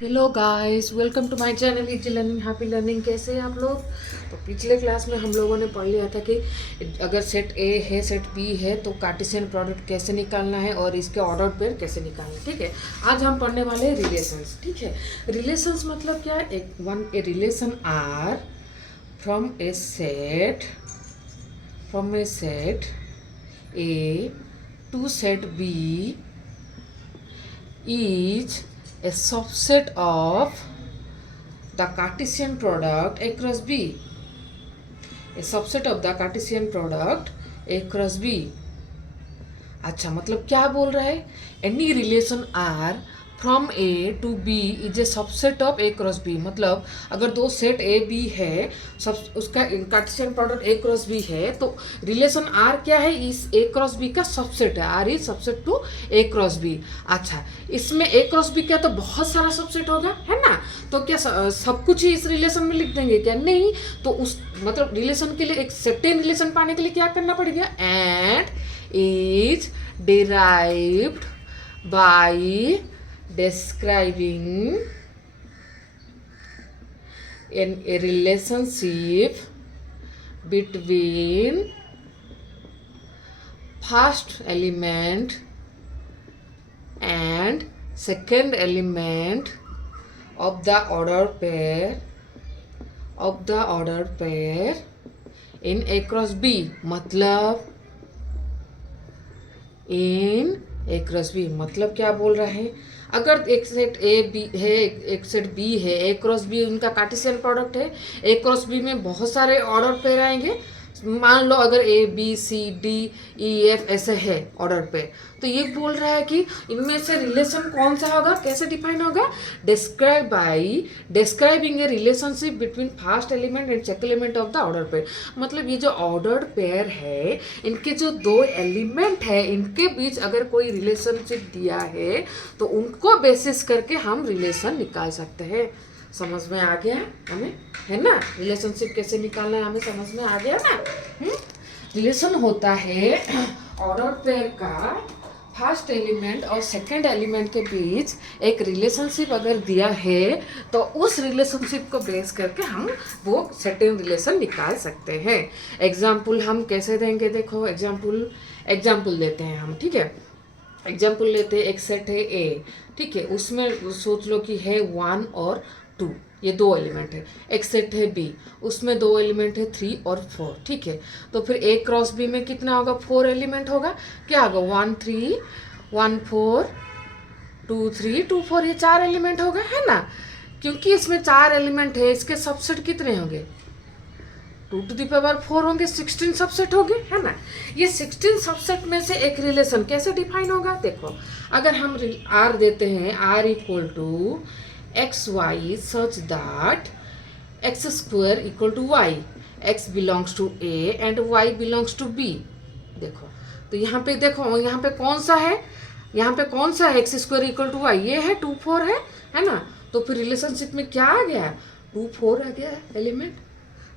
Hello guys, welcome to my channel easy learning happy learning. कैसे हैं आप लोग? तो पिछले क्लास में हम लोगों ने पढ़ लिया था कि अगर सेट ए है सेट बी है तो कार्टेशियन प्रोडक्ट कैसे निकालना है और इसके ऑर्डर पेयर कैसे निकालना है। ठीक है, आज हम पढ़ने वाले हैं रिलेशंस। ठीक है, रिलेशंस मतलब क्या है? A relation R from a set A to set B is a subset of the Cartesian product A cross B. A subset of the Cartesian product A cross B. अच्छा, मतलब क्या बोल रहा है? Any relation R from A to B is a subset of A cross B. मतलब अगर दो set A B है, सब उसका Cartesian product A cross B है, तो रिलेशन आर क्या है? इस ए क्रॉस बी का सबसेट है। R is subset to A cross B. अच्छा, इसमें ए क्रॉस बी क्या तो बहुत सारा सबसेट होगा, है ना? तो क्या सब कुछ ही इस रिलेशन में लिख देंगे क्या? नहीं। तो उस मतलब रिलेशन के लिए एक सर्टेन रिलेशन पाने के लिए क्या करना पड़ेगा? And is derived by describing a relationship between first element and second element of the order pair in A cross B। मतलब इन ए क्रॉस बी मतलब क्या बोल रहा है? अगर एक सेट ए बी है, एक सेट बी है, ए क्रॉस बी उनका कार्टेशियन प्रोडक्ट है। ए क्रॉस बी में बहुत सारे ऑर्डर पेयर आएंगे। मान लो अगर A B C D E F ऐसे है ऑर्डर पे, तो ये बोल रहा है कि इनमें से रिलेशन कौन सा होगा, कैसे डिफाइन होगा? Describing A relationship between first element and second element of the order pair. मतलब ये जो ऑर्डर पेयर है, इनके जो दो एलिमेंट है, इनके बीच अगर कोई रिलेशनशिप दिया है तो उनको बेसिस करके हम रिलेशन निकाल सकते हैं। समझ में आ गया हमें, है ना? रिलेशनशिप कैसे निकालना है हमें समझ में आ गया ना? रिलेशन होता है ऑर्डर पेयर का फर्स्ट एलिमेंट और सेकंड एलिमेंट के बीच एक रिलेशनशिप अगर दिया है तो उस रिलेशनशिप को बेस करके हम वो सर्टेन रिलेशन निकाल सकते हैं। एग्जाम्पल हम कैसे देंगे? देखो, एग्जाम्पल देते हैं हम। ठीक है, एग्जाम्पल लेते हैं। एक सेट है ए, ठीक है, उसमें सोच लो कि है 1 और 2, ये दो एलिमेंट है। एक सेट है बी, उसमें दो एलिमेंट है 3 और 4। ठीक है, तो फिर ए क्रॉस बी में कितना होगा? 4 एलिमेंट होगा। क्या होगा? 1 3 1 4 2 3 2 4, ये 4 एलिमेंट होगा, है ना? क्योंकि इसमें 4 एलिमेंट है, इसके सबसेट कितने होंगे? 2 to the power 4 होंगे, 16 सबसेट होंगे, है ना? ये 16 सबसेट में से एक रिलेशन कैसे डिफाइन होगा? देखो, अगर हम आर देते हैं, R equal to x Y such that x square equal to y, x belongs to A and y belongs to B. देखो, तो यहाँ पे देखो, यहाँ पे कौन सा है? यहाँ पे कौन सा है? X square equal to y, ये है 2 4 है ना? तो फिर रिलेशनशिप में क्या आ गया? 2 4 आ गया एलिमेंट।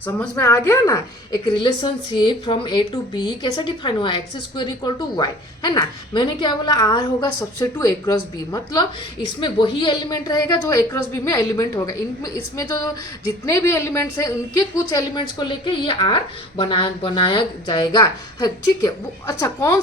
समझ में आ गया ना? एक relationship from A to B कैसे डिफाइन हुआ? X square equal to y, है ना? मैंने क्या बोला? आर होगा subset to A cross B. मतलब इसमें वही एलिमेंट रहेगा जो ए क्रॉस बी में एलिमेंट होगा। इनमें इसमें जो जितने भी एलिमेंट्स हैं उनके कुछ एलिमेंट्स को लेके ये आर बनाया जाएगा, है। ठीक है, वो अच्छा कौन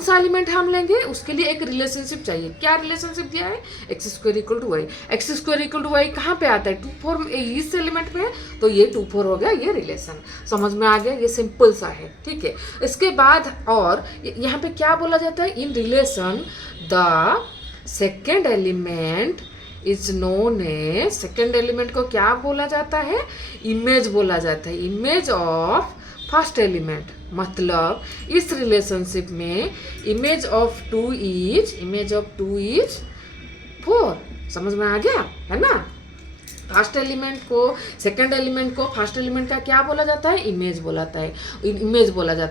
सा एलिमेंट हम लेंगे? उसके लिए एक रिलेशनशिप चाहिए। क्या रिलेशनशिप दिया है? X square equal to y. X square equal to y कहाँ पे आता है? 2 4 इस एलिमेंट पे है, तो ये 2 4 हो गया ये रिलेशन। समझ में आ गया? ये सिंपल सा है। ठीक है, इसके बाद और यहाँ पे क्या बोला जाता है? In relation the second element is known A, second element को क्या बोला जाता है? इमेज बोला जाता है, इमेज ऑफ फर्स्ट एलिमेंट। मतलब इस रिलेशनशिप में इमेज ऑफ 2 इज 4। समझ में आ गया, है ना? फर्स्ट एलिमेंट को सेकंड एलिमेंट को फर्स्ट एलिमेंट का क्या बोला जाता है? इमेज बोला जाता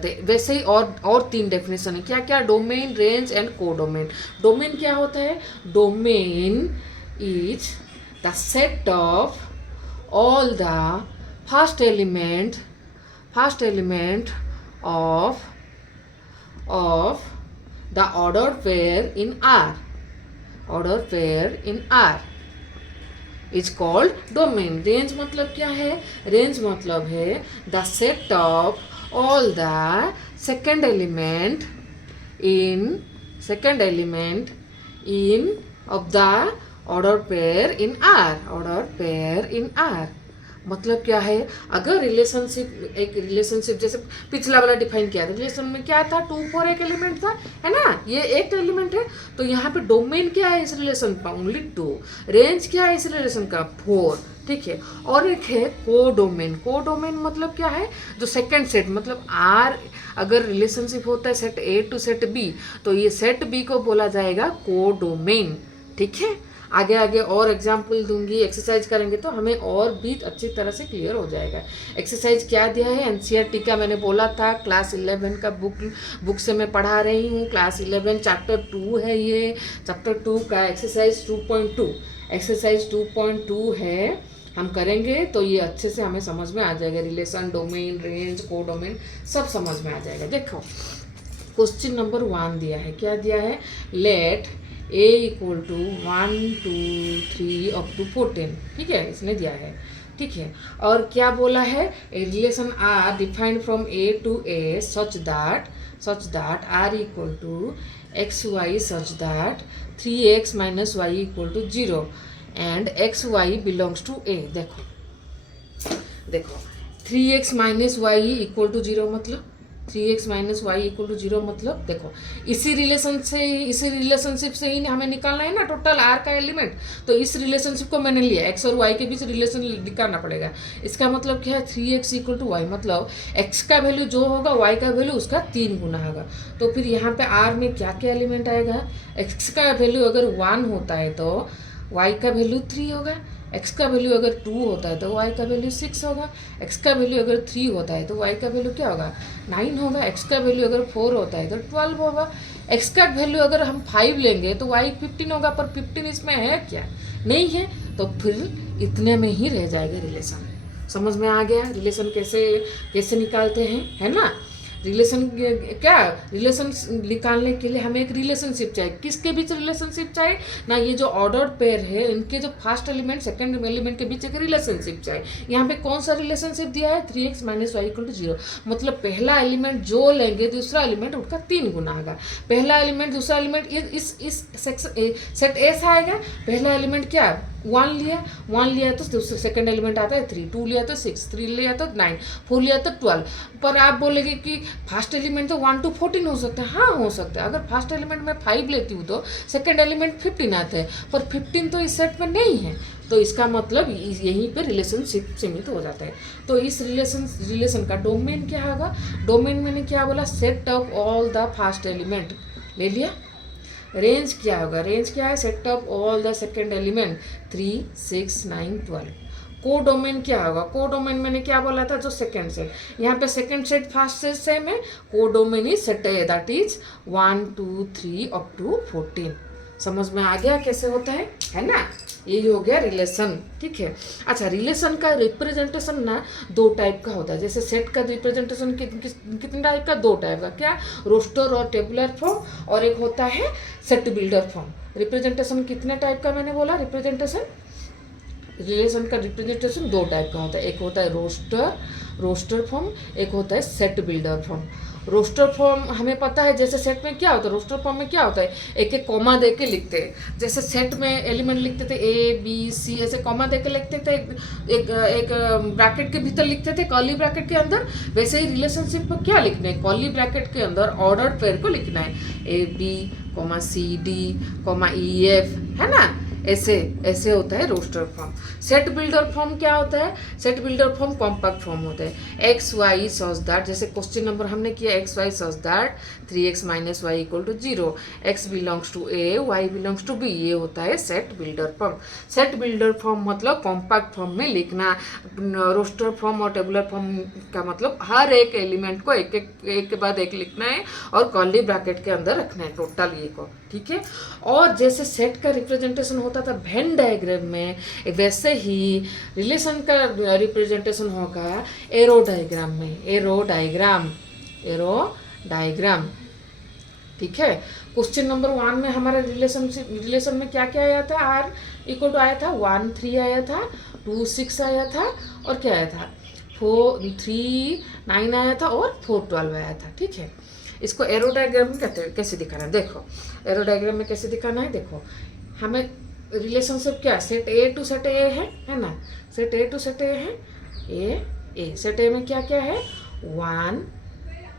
है। वैसे ही और 3 डेफिनेशन है। क्या क्या? Domain, range and codomain. Domain क्या होता है? Domain is the set of all the first element of the ordered pair in R. Is called domain. Range मतलब क्या है? रेंज मतलब है the set of all the second element in second element in of the order pair in are. Order pair in are मतलब क्या है? अगर relationship, एक रिलेशनशिप जैसे पिछला वाला डिफाइन किया था, रिलेशन में क्या था? 2 4 एक एलिमेंट था, है ना? ये एक एलिमेंट है। तो यहाँ पे डोमेन क्या है इस रिलेशन का? ओनली 2। रेंज क्या है इस रिलेशन का? 4। ठीक है। और एक है को डोमेन। को डोमेन मतलब क्या है? जो सेकंड सेट, मतलब आर अगर रिलेशनशिप होता है set A to set B, तो ये सेट बी को बोला जाएगा को डोमेन। ठीक है। आगे आगे और एग्जाम्पल दूंगी, एक्सरसाइज करेंगे तो हमें और भी अच्छी तरह से क्लियर हो जाएगा। एक्सरसाइज क्या दिया है? एनसीईआरटी का मैंने बोला था, क्लास 11 का बुक से मैं पढ़ा रही हूँ। क्लास 11 चैप्टर 2 है ये। चैप्टर 2 का एक्सरसाइज 2.2, एक्सरसाइज 2.2 है। हम करेंगे तो ये अच्छे से हमें समझ में आ जाएगा। रिलेशन, डोमेन, रेंज, को डोमेन सब समझ में आ जाएगा। देखो क्वेश्चन नंबर 1 दिया है। क्या दिया है? Let a equal to 1 2 3 up to 14। ठीक है, इसने दिया है। ठीक है। और क्या बोला है? A relation R defined from A to A such that R equal to x Y such that 3x minus Y equal to 0 and X Y belongs to A. देखो 3x minus Y equal to 0 मतलब 3x minus Y equal to 0 मतलब देखो इसी relationship से ही हमें निकालना है ना टोटल आर का एलिमेंट। तो इस रिलेशनशिप को मैंने लिया, x और y के बीच रिलेशन निकालना पड़ेगा। इसका मतलब क्या है? 3x इक्वल टू वाई मतलब x का वैल्यू जो होगा y का वैल्यू उसका 3 गुना होगा। तो फिर यहाँ पे r में क्या क्या एलिमेंट आएगा? x का वैल्यू अगर 1 होता है तो y का वैल्यू 3 होगा। x का वैल्यू अगर 2 होता है तो y का वैल्यू 6 होगा। x का वैल्यू अगर 3 होता है तो y का वैल्यू क्या होगा? 9 होगा। x का वैल्यू अगर 4 होता है तो 12 होगा। x का वैल्यू अगर हम 5 लेंगे तो y 15 होगा, पर 15 इसमें है क्या? नहीं है। तो फिर इतने में ही रह जाएगा रिलेशन। समझ में आ गया रिलेशन कैसे कैसे निकालते हैं, है ना? रिलेशन क्या? रिलेशन निकालने के लिए हमें एक रिलेशनशिप चाहिए। किसके बीच रिलेशनशिप चाहिए ना? ये जो ऑर्डर पेयर है इनके जो फर्स्ट एलिमेंट सेकंड एलिमेंट के बीच एक रिलेशनशिप चाहिए। यहाँ पे कौन सा रिलेशनशिप दिया है? 3x minus Y equal to 0 मतलब पहला एलिमेंट जो लेंगे दूसरा एलिमेंट उसका 3 गुना होगा। पहला एलिमेंट दूसरा एलिमेंट इस सेट एस आएगा। पहला एलिमेंट क्या? 1 लिया तो सेकंड एलिमेंट आता है 3, 2 लिया तो 6, 3 लिया तो 9, 4 लिया तो 12। पर आप बोलेंगे कि फर्स्ट एलिमेंट तो 1 to 14 हो सकता है। हाँ हो सकता है। अगर फर्स्ट एलिमेंट में 5 लेती हूँ तो सेकंड एलिमेंट 15 आता है, पर 15 तो इस सेट में नहीं है। तो इसका मतलब यहीं पे रिलेशनशिप सीमित हो जाता है। तो इस रिलेशन का डोमेन क्या होगा? डोमेन मैंने क्या बोला? Set of all the first element ले लिया। रेंज क्या होगा? रेंज क्या है? Set of all the second element 3 6 9 12। को डोमेन क्या होगा? को डोमेन मैंने क्या बोला था? जो सेकेंड सेट। यहाँ पे second set first set same है। को डोमेन इज सेट है दैट इज 1 2 3 अप टू 14। समझ में आ गया कैसे होता है ना? यही हो गया रिलेशन। ठीक है। अच्छा, रिलेशन का रिप्रेजेंटेशन ना 2 टाइप का होता है। जैसे सेट का रिप्रेजेंटेशन कितने टाइप का? 2 टाइप का। क्या? रोस्टर और टेबुलर फॉर्म, और एक होता है सेट बिल्डर फॉर्म। रिप्रेजेंटेशन कितने टाइप का मैंने बोला? रिलेशन का रिप्रेजेंटेशन 2 टाइप का होता है। एक होता है रोस्टर फॉर्म, एक होता है set builder form. Roster form हमें पता है, जैसे सेट में क्या होता है, रोस्टर फॉर्म में क्या होता है, एक एक कॉमा दे के लिखते हैं। जैसे सेट में एलिमेंट लिखते थे ए बी सी, ऐसे कॉमा दे के लिखते थे, एक ब्रैकेट के भीतर लिखते थे कर्ली ब्रैकेट के अंदर। वैसे ही रिलेशनशिप को क्या लिखना है? कर्ली ब्रैकेट के अंदर ऑर्डर पेयर को लिखना है, A B comma C D comma E F, है ना? ऐसे होता है roster form. Set builder form क्या होता है? Set builder form compact form होता है। एक्स वाई सच दैट, जैसे क्वेश्चन नंबर हमने किया x Y such that 3x minus Y equal to 0, x belongs to A y belongs to B, ये होता है set builder form. Set builder form मतलब compact form में लिखना। Roster form और टेबुलर फॉर्म का मतलब हर एक एलिमेंट को एक के बाद एक लिखना है और कर्ली ब्रैकेट के अंदर रखना है टोटल ये को। ठीक है। और जैसे सेट का रिप्रेजेंटेशन होता था वेन डायग्राम में, वैसे ही रिलेशन का रिप्रेजेंटेशन होगा एरो डायग्राम में। एरो डायग्राम ठीक है। क्वेश्चन नंबर 1 में हमारा रिलेशन में क्या क्या आया था, आर इक्वल टू आया था 1 3 आया था, 2 6 आया था, और क्या आया था 4 3 9 आया था, और 4 12 आया था। ठीक है, इसको एरो डायग्राम में कैसे दिखाना है, देखो एरो डायग्राम में कैसे दिखाना है। देखो हमें रिलेशनशिप क्या, set A to set A है ना, set A to set A है, ए सेट ए में क्या क्या है 1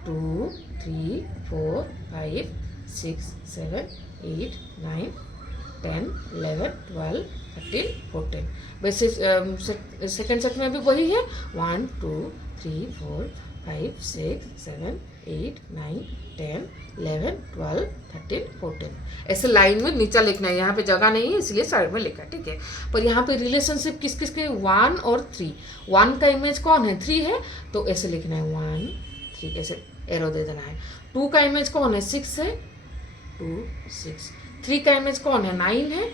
2 3 4 5 6 7 8 9 10 11 12 13 14। वैसे सेकेंड सेट में भी वही है 1 2 3 4 5 6 7 8 9 10 11 12 13 14। ऐसे लाइन में नीचा लिखना है, यहाँ पे जगह नहीं है इसलिए साइड में लिखा है। ठीक है, पर यहाँ पे रिलेशनशिप किस किस के 1 और 3, 1 का इमेज कौन है 3 है, तो ऐसे लिखना है 1 3, ऐसे एरो दे देना है। 2 का इमेज कौन है 6 है, 2 6। 3 का इमेज कौन है 9 है,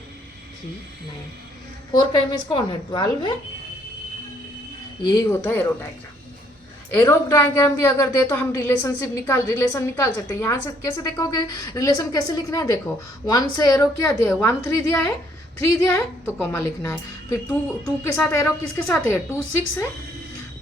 3 9। 4 का इमेज कौन है 12 है। यही होता है एरो डायग्राम। एरो डायग्राम भी अगर दे तो हम रिलेशन निकाल सकते हैं। यहाँ से कैसे देखोगे रिलेशन कैसे लिखना है, देखो 1 से एरो क्या दिया है 1 3 दिया है, 3 दिया है तो कॉमा लिखना है। फिर 2 के साथ एरो किसके साथ है 2 6 है,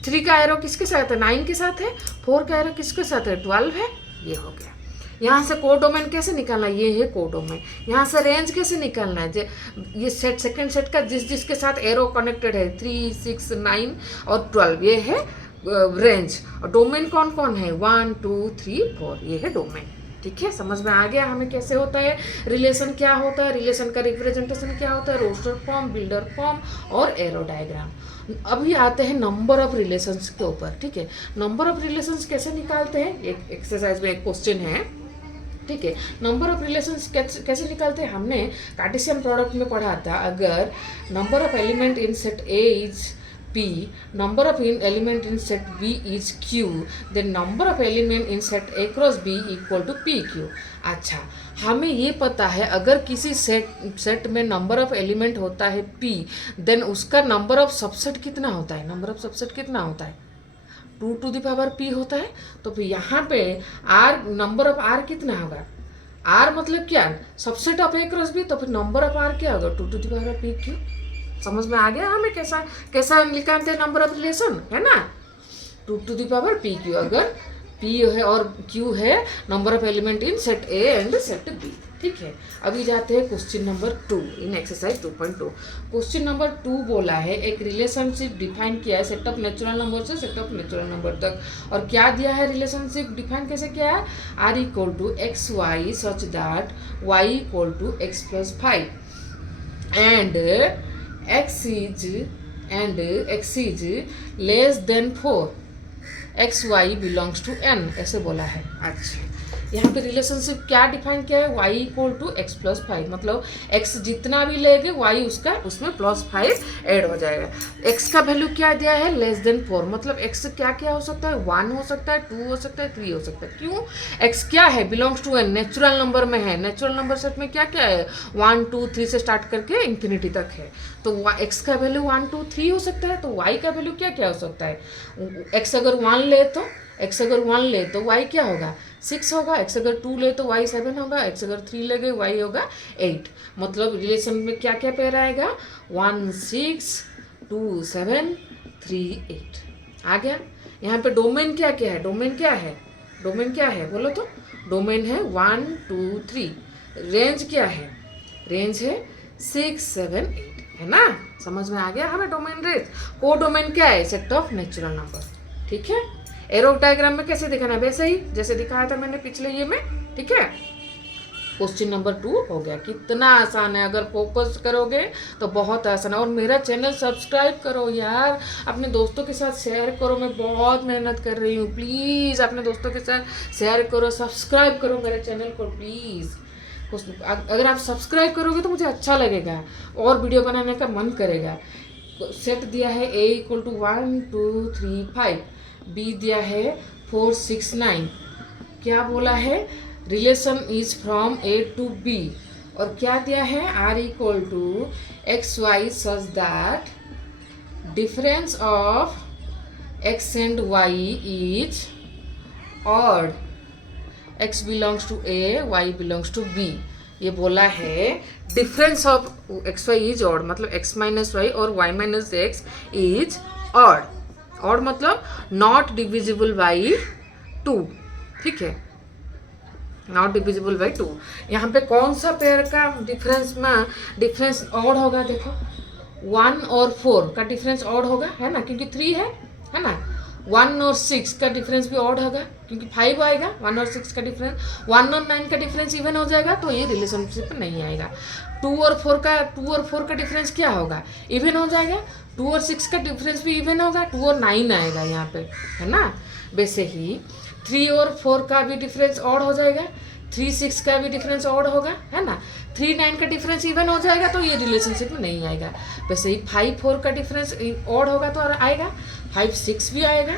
3 का एरो किसके साथ है 9 के साथ है, 4 का एरो किसके साथ है 12 है। ये हो गया। यहाँ से कोडोमेन कैसे निकालना है, ये है कोडोमेन। यहाँ से रेंज कैसे निकालना है, ये सेकंड सेट का जिसके साथ एरो कनेक्टेड है 3 6 9 और 12, ये है रेंज। और डोमेन कौन कौन है 1 2 3 4, ये है डोमेन। ठीक है, समझ में आ गया हमें कैसे होता है रिलेशन, क्या होता है रिलेशन का रिप्रेजेंटेशन क्या होता है, रोस्टर फॉर्म, बिल्डर फॉर्म और एरो डायग्राम। अभी आते हैं नंबर ऑफ रिलेशंस के ऊपर। ठीक है, नंबर ऑफ रिलेशंस कैसे निकालते हैं, एक एक्सरसाइज में एक क्वेश्चन है। ठीक है, नंबर ऑफ रिलेशंस कैसे निकालते हैं, हमने कार्टेशियन प्रोडक्ट में पढ़ा था। अगर number of element in set A is P, number of element in set B is Q, then number of element in set A cross B equal to PQ। अच्छा, हमें ये पता है अगर किसी सेट में नंबर ऑफ एलिमेंट होता है P, देन उसका नंबर ऑफ सबसेट कितना होता है, नंबर ऑफ सबसेट कितना होता है 2 to the power P होता है। तो फिर यहाँ पे R, नंबर ऑफ R कितना होगा, R मतलब क्या subset of A cross B, तो फिर नंबर ऑफ R क्या होगा 2 to the power PQ। समझ में आ गया हमें कैसा कैसा निकालते हैं नंबर ऑफ रिलेशन, है ना 2 to the power PQ। अगर P है और Q है number of element in set A and set B। ठीक है, अभी जाते हैं क्वेश्चन नंबर 2 इन एक्सरसाइज 2.2। क्वेश्चन नंबर 2 बोला है एक रिलेशनशिप डिफाइन किया है सेट ऑफ नेचुरल नंबर से सेट ऑफ नेचुरल नंबर तक, और क्या दिया है रिलेशनशिप डिफाइन कैसे किया है, R equal to x Y such that Y equal to x plus 5 and x is less than 4, x y belongs to n, ऐसे बोला है। अच्छा, यहाँ पे रिलेशनशिप क्या डिफाइन किया है, y equal to x plus 5, मतलब x जितना भी लेंगे y उसका उसमें प्लस 5 ऐड हो जाएगा। x का वैल्यू क्या दिया है लेस देन 4, मतलब x क्या क्या हो सकता है 1 हो सकता है 2 हो सकता है 3 हो सकता है। क्यों, x क्या है belongs to n, natural number में है। नेचुरल नंबर सेट में क्या क्या है 1 2 3 से स्टार्ट करके इंफिनिटी तक है, तो x का वैल्यू 1 2 3 हो सकता है। तो y का वैल्यू क्या क्या हो सकता है, x अगर 1 ले तो y क्या होगा 6 होगा, x अगर 2 ले तो y 7 होगा, x अगर 3 लेंगे y होगा 8। मतलब रिलेशन में क्या क्या पेयर आएगा 1 6 2 7 3 8 आ गया। यहाँ पे डोमेन क्या क्या है, डोमेन क्या है बोलो तो, डोमेन है 1 2 3। रेंज क्या है, रेंज है 6 7 8, है ना। समझ में आ गया हमें डोमेन रेंज। को डोमेन क्या है सेट ऑफ नेचुरल नंबर। ठीक है, एरो डायग्राम में कैसे दिखाना है वैसे ही जैसे दिखाया था मैंने पिछले ये में। ठीक है, क्वेश्चन नंबर 2 हो गया। कितना आसान है, अगर फोकस करोगे तो बहुत आसान है। और मेरा चैनल सब्सक्राइब करो यार, अपने दोस्तों के साथ शेयर करो, मैं बहुत मेहनत कर रही हूँ। प्लीज़ अपने दोस्तों के साथ शेयर करो, सब्सक्राइब करो मेरे चैनल को प्लीज़। अगर आप सब्सक्राइब करोगे तो मुझे अच्छा लगेगा और वीडियो बनाने का मन करेगा। सेट दिया है A इक्वल टू 1 2 3 5, B दिया है 4 6 9। क्या बोला है relation is from A to B, और क्या दिया है R equal to x Y such that difference of x and y is odd x belongs to A, y belongs to B, ये बोला है difference of x y is odd, मतलब x minus y और y minus x is odd. Odd मतलब not divisible by 2, ठीक है, not divisible by 2। यहाँ पे कौन सा पेयर का डिफरेंस ऑड होगा? देखो 1 और 4 का डिफरेंस ऑड होगा, है ना, क्योंकि 3 है ना। 1 और 6 का डिफरेंस भी ऑड होगा क्योंकि 5 आएगा। 1 और 6 का डिफरेंस, 1 और 9 का डिफरेंस इवन हो जाएगा, तो ये रिलेशनशिप नहीं आएगा। 2 और 4 का डिफरेंस क्या होगा? इवन हो जाएगा। 2 और 6 का डिफरेंस भी इवन होगा, 2 और 9 आएगा यहाँ पे, है ना। वैसे ही 3 और 4 का भी डिफरेंस ऑड हो जाएगा, 3 6 का भी डिफरेंस ऑड होगा, है ना। 3 9 का डिफरेंस इवन हो जाएगा, तो ये रिलेशनशिप में नहीं आएगा। वैसे ही 5 4 का डिफरेंस ऑड होगा तो आएगा, 5 6 भी आएगा।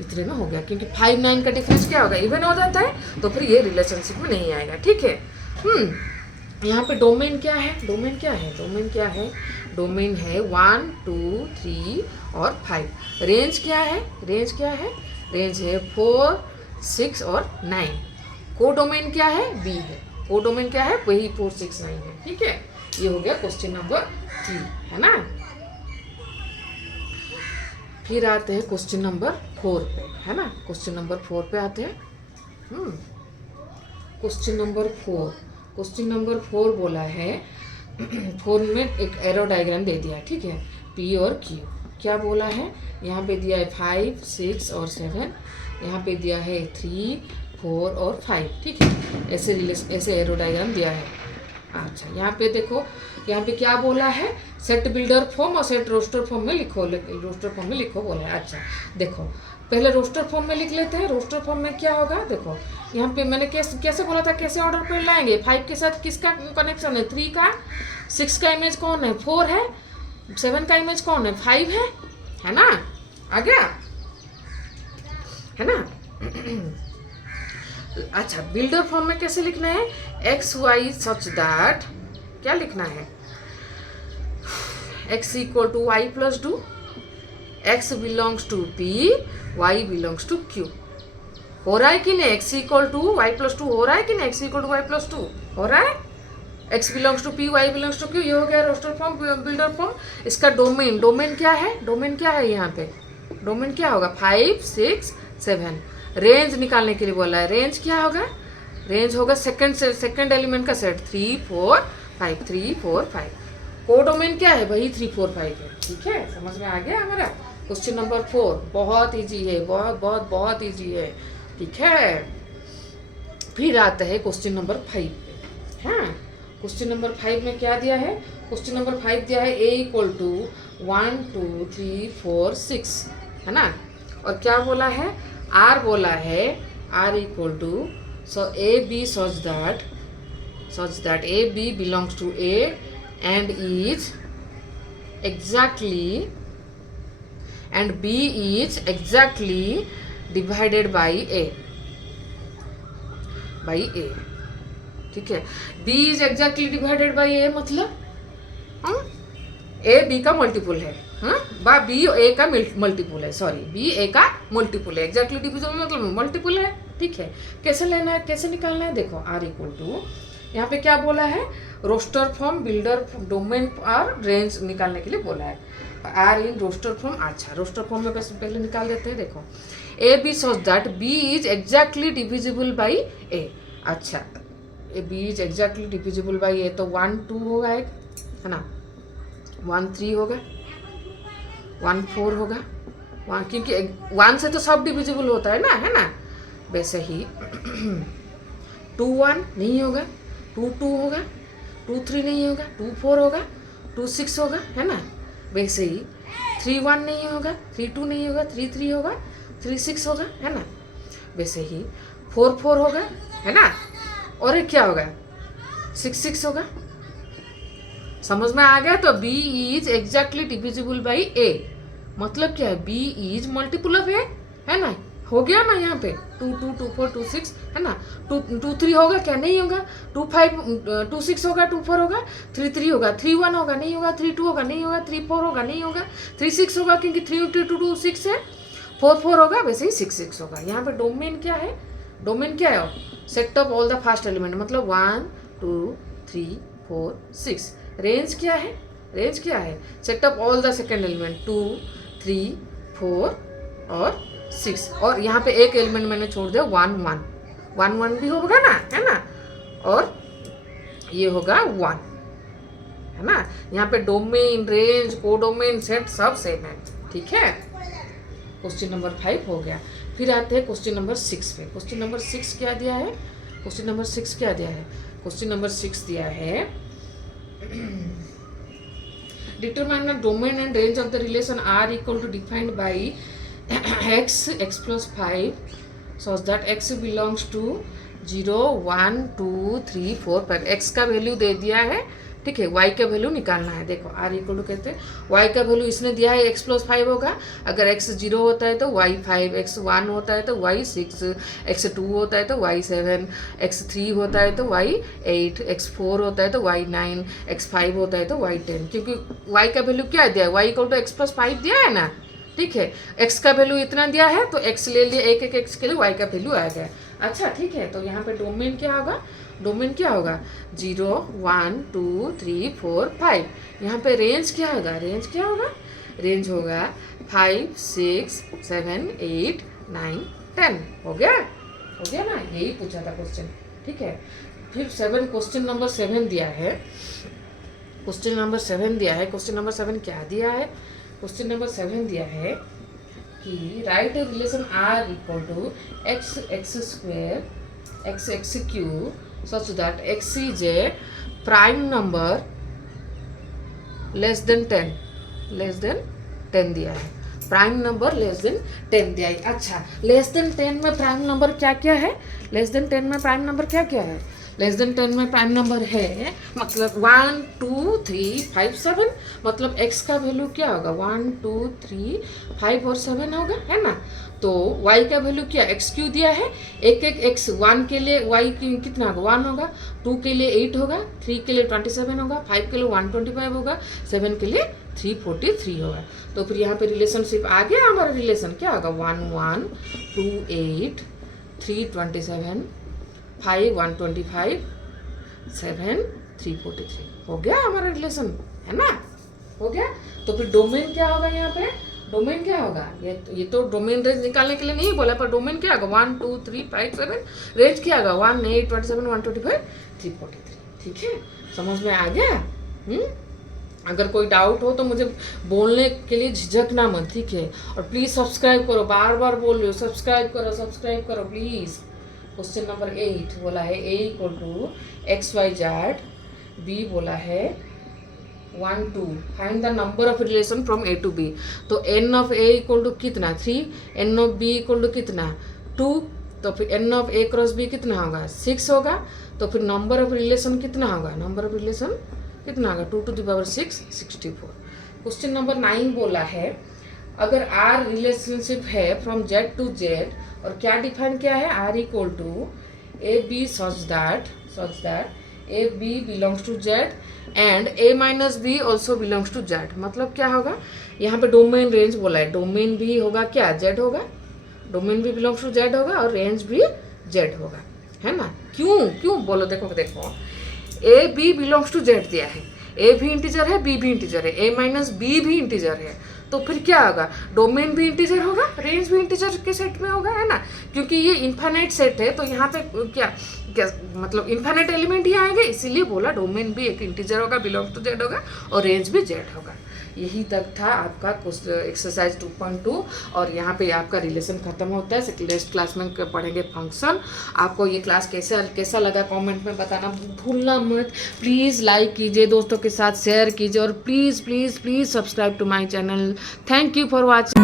इतने में हो गया, क्योंकि 5 9 का डिफरेंस क्या होगा? इवन हो जाता है, तो फिर ये रिलेशनशिप में नहीं आएगा, ठीक है। यहाँ पे डोमेन क्या है? डोमेन क्या है? डोमेन है 1 2 3 और 5। रेंज क्या है? रेंज है 4 6 और 9। को डोमेन क्या है? बी है। को डोमेन क्या है? वही 4 6 9 है, ठीक है। ये हो गया क्वेश्चन नंबर 3, है ना। फिर आते हैं क्वेश्चन नंबर 4 पे, है ना। क्वेश्चन नंबर 4 पे आते हैं। क्वेश्चन नंबर 4 बोला है 4 में एक एरो डायग्राम दे दिया है, ठीक है, पी और क्यू। क्या बोला है? यहाँ पे दिया है 5 6 और 7, यहाँ पे दिया है 3 4 और 5, ठीक है। ऐसे एरो डायग्राम दिया है। अच्छा, यहाँ पे देखो, यहाँ पे क्या बोला है? सेट बिल्डर फॉर्म और सेट रोस्टर फॉर्म में लिखो बोला है। अच्छा देखो, पहले रोस्टर फॉर्म में लिख लेते हैं। रोस्टर फॉर्म में क्या होगा? देखो यहाँ पे मैंने कैसे बोला था, कैसे ऑर्डर पर लाएंगे। 5 के साथ किसका कनेक्शन है? 3 का। 6 का इमेज कौन है? 4 है। 7 का इमेज कौन है? 5 है ना। आ गया, है ना। अच्छा, बिल्डर फॉर्म में कैसे लिखना है? एक्स वाई सच दैट, क्या लिखना है? x equal to y plus 2, x belongs to p, y belongs to q। हो रहा है कि नहीं? x equal to y plus 2 हो रहा है कि नहीं? x equal to y plus 2 हो रहा है। x belongs to p, y belongs to q, ये हो गया रोस्टर फॉर्म, बिल्डर फॉर्म। इसका डोमेन क्या है? यहाँ पे डोमेन क्या होगा? 5 6 7। रेंज निकालने के लिए बोला है। रेंज क्या होगा? रेंज होगा सेकंड एलिमेंट का सेट 3 4 5 3 4 5। कोडोमेन क्या है? वही 3 4 5 है, ठीक है। समझ में आ गया हमारा क्वेश्चन नंबर 4। बहुत इजी है, बहुत इजी है, ठीक है। फिर आता है क्वेश्चन नंबर 5 पे। हाँ, क्वेश्चन नंबर 5 में क्या दिया है? क्वेश्चन नंबर 5 दिया है a इक्वल टू 1 2 3 4 6, है ना। और क्या बोला है? r बोला है, r equal to a b such that a b belongs to a and b is exactly divided by a, ठीक है। b is exactly divided by a मतलब a b का मल्टीपुल है, बा b a का multiple है, sorry b a का multiple है। एग्जैक्टली डिविजन मतलब मल्टीपुल है, ठीक है। कैसे लेना है, कैसे निकालना है? देखो r इक्वल टू, यहाँ पे क्या बोला है? रोस्टर फॉर्म, बिल्डर डोमेन और रेंज निकालने के लिए बोला है। R in roster form. अच्छा, रोस्टर फॉर्म में बस पहले निकाल देते हैं। देखो A B such that B is exactly divisible by A. अच्छा, A B is exactly divisible by A, तो 1 2 होगा एक, है ना। 1 3 होगा, 1 4 होगा, 1, क्योंकि 1 से तो सब डिविजिबल होता है ना। वैसे ही 2 1 नहीं होगा, 2 2 होगा, 2 3 नहीं होगा, 2 4 होगा, 2 6 होगा, है ना। वैसे ही 3 1 नहीं होगा, 3 2 नहीं होगा, 3 3 होगा, 3 6 होगा, है ना। वैसे ही 4 4 होगा, है ना। और एक क्या होगा? 6 6 होगा। समझ में आ गया? तो B is exactly divisible by A मतलब क्या है? B is multiple of A, है ना। हो गया ना यहाँ पे 2 2 2 4 2 6, है ना। 2 3 होगा क्या? नहीं होगा। 2 5 2 6 होगा, 2 4 होगा, 3 3 होगा, 3 1 होगा, नहीं होगा, 3 2 होगा, नहीं होगा, 3 4 होगा, नहीं होगा, 3 6 होगा, क्योंकि 3 2 2 6 है, 4 4 होगा, वैसे ही 6 6 होगा। यहाँ पे डोमेन क्या है? डोमेन क्या है, set of all the first element, मतलब 1 2 3 4 6। रेंज क्या है, रेंज क्या है, set of all the second element 2 3 4 और 6। और यहाँ पे एक एलिमेंट मैंने छोड़ दिया 1 1 भी होगा ना, है ना, और ये होगा 1, है ना। यहाँ पे डोमेन, रेंज, कोडोमेन, सेट सब सेम है, ठीक है। क्वेश्चन नंबर 5 हो गया। फिर आते हैं क्वेश्चन नंबर 6 पे। क्वेश्चन नंबर 6 क्या दिया है, क्वेश्चन नंबर 6 क्या दिया है, क्वेश्चन नंबर 6 दिया है determine the domain and range of the relation R equal to defined by x plus 5 such that x belongs to 0 1 2 3 4 5। x का वैल्यू दे दिया है, ठीक है, y का वैल्यू निकालना है। देखो r इक्वल टू कहते हैं y का वैल्यू इसने दिया है x प्लस 5 होगा। अगर x 0 होता है तो y 5, x 1 होता है तो y 6, x 2 होता है तो y 7, x 3 होता है तो y 8, x 4 होता है तो y 9, x 5 होता है तो y 10। क्योंकि y का वैल्यू क्या दिया है, y equal to x plus 5 दिया है ना, ठीक है। x का वैल्यू इतना दिया है तो x ले लिए, एक x के लिए y का वैल्यू आ गया। अच्छा, ठीक है, तो यहाँ पे डोमेन क्या होगा, डोमेन क्या होगा 0 1 2 3 4 5। यहाँ पे रेंज क्या होगा, रेंज क्या होगा, रेंज होगा 5 6 7 8 9 10। हो गया, हो गया ना, यही पूछा था क्वेश्चन, ठीक है। फिर 7, क्वेश्चन नंबर 7 दिया है, क्वेश्चन नंबर 7 दिया है। क्वेश्चन नंबर 7 क्या दिया है, क्वेश्चन नंबर 7 दिया है कि write a relation R equal to x square x cube such that x is a prime number less than 10 दिया है, प्राइम नंबर लेस देन 10 दिया है। अच्छा, लेस देन 10 में प्राइम नंबर क्या क्या है, लेस देन 10 में प्राइम नंबर क्या क्या है, लेस देन 10 में प्राइम नंबर है मतलब 1 2 3 5 7। मतलब x का वैल्यू क्या होगा 1 2 3 5 और 7 होगा, है ना। तो y का वैल्यू क्या, x क्यू दिया है, एक x 1 के लिए y कितना होगा 1 होगा, 2 के लिए 8 होगा, 3 के लिए 27 होगा, 5 के लिए 125 होगा, 7 के लिए 343 होगा। तो फिर यहाँ पे रिलेशनशिप आ गया हमारा, रिलेशन क्या होगा 1 1 2 8 3 27 5 125 7 343 हो गया हमारा रिलेशन, है ना, हो गया। तो फिर डोमेन क्या होगा, यहाँ पे डोमेन क्या होगा, ये तो डोमेन रेंज निकालने के लिए नहीं बोला, पर डोमेन क्या होगा 1 2 3 5 7। रेंज क्या होगा 1 8 27 125 343, ठीक है। समझ में आ गया। अगर कोई डाउट हो तो मुझे बोलने के लिए झिझकना मत, ठीक है। और प्लीज़ सब्सक्राइब करो, बार बार बोल रही हो सब्सक्राइब करो, सब्सक्राइब करो प्लीज़। क्वेश्चन नंबर 8 बोला है a equal to x y z, B बोला है 1 2 find the number of relation from a to b। तो n of a equal to कितना 3, n of b equal to कितना 2, तो फिर n of a cross b कितना होगा 6 होगा। तो फिर नंबर ऑफ रिलेशन कितना होगा, नंबर ऑफ रिलेशन कितना होगा 2 to the power 6 64। Question number 9 बोला है अगर R रिलेशनशिप है फ्रॉम Z टू Z, और क्या डिफाइन किया है R equal to A B such that A B belongs to Z and a minus B also belongs to Z। मतलब क्या होगा, यहाँ पे डोमेन रेंज बोला है, डोमेन भी होगा क्या Z होगा, डोमेन भी बिलोंग्स टू Z होगा और रेंज भी Z होगा, है ना। क्यों बोलो, देखो A B belongs to Z दिया है, ए भी इंटीजर है बी भी इंटीजर है, ए माइनस बी भी इंटीजर है, तो फिर क्या होगा डोमेन भी इंटीजर होगा, रेंज भी इंटीजर के सेट में होगा, है ना। क्योंकि ये इन्फाइनाइट सेट है तो यहाँ पे क्या मतलब इन्फाइनाइट एलिमेंट ही आएंगे, इसीलिए बोला डोमेन भी एक इंटीजर होगा, बिलोंग्स टू जेड होगा और रेंज भी जेड होगा। यही तक था आपका एक्सरसाइज 2.2 और यहाँ पे आपका रिलेशन खत्म होता है। नेक्स्ट क्लास में पढ़ेंगे फंक्शन। आपको ये क्लास कैसा लगा कमेंट में बताना भूलना मत। प्लीज़ लाइक कीजिए, दोस्तों के साथ शेयर कीजिए और please please please subscribe to my channel. Thank you for watching.